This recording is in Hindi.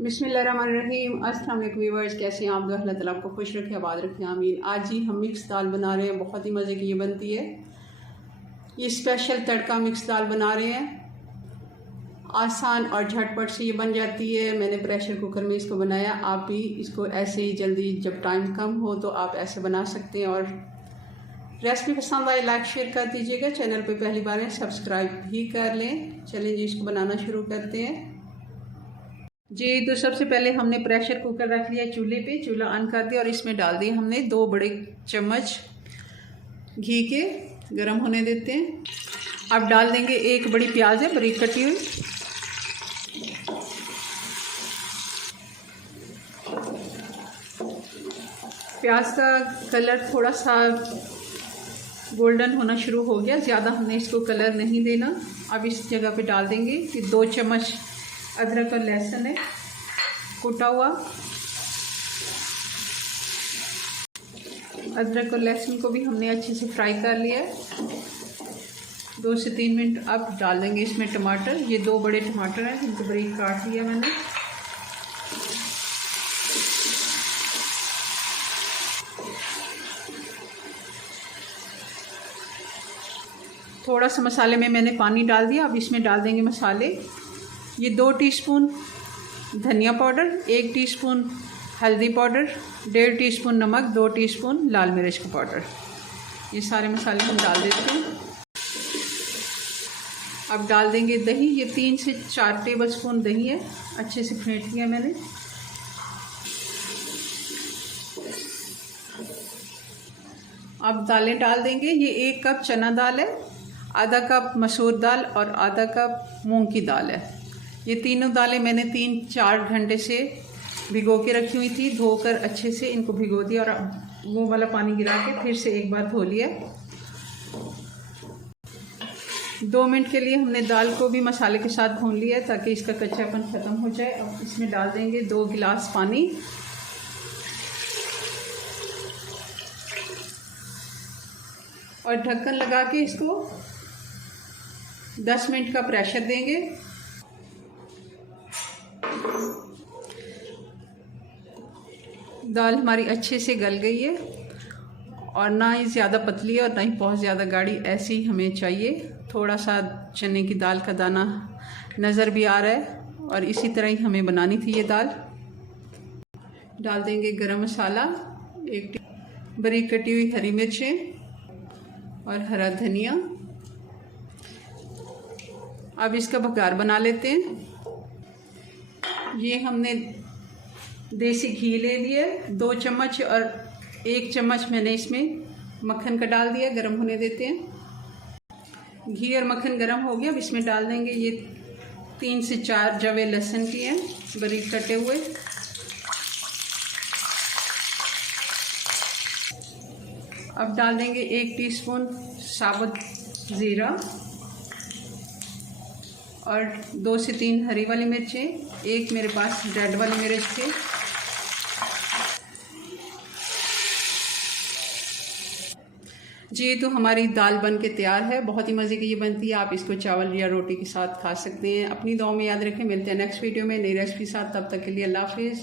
बिस्मिल्लाहिर्रहमानिर्रहीम। अस्सलाम वालेकुम व्यूअर्स, कैसे हैं आप? दो अल्लाह ताला आपको खुश रखे, आबाद रखे, आमीन। आज ही हम मिक्स दाल बना रहे हैं, बहुत ही मज़े की ये बनती है। ये स्पेशल तड़का मिक्स दाल बना रहे हैं, आसान और झटपट से ये बन जाती है। मैंने प्रेशर कुकर में इसको बनाया, आप भी इसको ऐसे ही जल्दी जब टाइम कम हो तो आप ऐसे बना सकते हैं। और रेसिपी पसंद आए लाइक शेयर कर दीजिएगा, चैनल पे पहली बार है सब्सक्राइब भी कर लें। चलें जी, इसको बनाना शुरू करते हैं जी। तो सबसे पहले हमने प्रेशर कुकर रख लिया चूल्हे पे, चूल्हा ऑन कर दिया और इसमें डाल दिए हमने 2 बड़े चम्मच घी के, गरम होने देते हैं। अब डाल देंगे 1 बड़ी प्याज है बारीक कटी हुई, प्याज का कलर थोड़ा सा गोल्डन होना शुरू हो गया, ज़्यादा हमने इसको कलर नहीं देना। अब इस जगह पे डाल देंगे कि 2 चम्मच अदरक और लहसुन है कुटा हुआ। अदरक और लहसुन को भी हमने अच्छे से फ्राई कर लिया है 2 से 3 मिनट। अब डाल देंगे इसमें टमाटर, ये 2 बड़े टमाटर हैं जिनको बारीक काट लिया मैंने। थोड़ा सा मसाले में मैंने पानी डाल दिया। अब इसमें डाल देंगे मसाले, ये 2 टीस्पून धनिया पाउडर, 1 टीस्पून हल्दी पाउडर, 1.5 टीस्पून नमक, 2 टीस्पून लाल मिर्च का पाउडर। ये सारे मसाले हम डाल देते हैं। अब डाल देंगे दही, ये 3 से 4 टेबलस्पून दही है, अच्छे से फेंट लिया मैंने। अब दालें डाल देंगे, ये 1 कप चना दाल है, आधा कप मसूर दाल और आधा कप मूंग की दाल है। ये तीनों दालें मैंने 3-4 घंटे से भिगो के रखी हुई थी, धोकर अच्छे से इनको भिगो दिया और वो वाला पानी गिरा के फिर से एक बार धो लिया। 2 मिनट के लिए हमने दाल को भी मसाले के साथ भून लिया ताकि इसका कच्चापन ख़त्म हो जाए। अब इसमें डाल देंगे 2 गिलास पानी और ढक्कन लगा के इसको 10 मिनट का प्रेशर देंगे। दाल हमारी अच्छे से गल गई है और ना ही ज़्यादा पतली है और ना ही बहुत ज़्यादा गाढ़ी, ऐसी ही हमें चाहिए। थोड़ा सा चने की दाल का दाना नज़र भी आ रहा है और इसी तरह ही हमें बनानी थी ये दाल। डाल देंगे गरम मसाला, 1 बारीक कटी हुई हरी मिर्चें और हरा धनिया। अब इसका बघार बना लेते हैं। ये हमने देसी घी ले लिया 2 चम्मच और 1 चम्मच मैंने इसमें मक्खन का डाल दिया, गरम होने देते हैं। घी और मक्खन गरम हो गया। अब इसमें डाल देंगे ये 3 से 4 जवे लहसुन की हैं बारीक कटे हुए। अब डाल देंगे 1 टीस्पून साबुत ज़ीरा और 2 से 3 हरी वाली मिर्चें, 1 मेरे पास रेड वाली मिर्च थी। जी, तो हमारी दाल बन के तैयार है, बहुत ही मज़े की ये बनती है। आप इसको चावल या रोटी के साथ खा सकते हैं। अपनी दुआ में याद रखें, मिलते हैं नेक्स्ट वीडियो में नई रेसिपी के साथ। तब तक के लिए अल्लाह हाफिज़।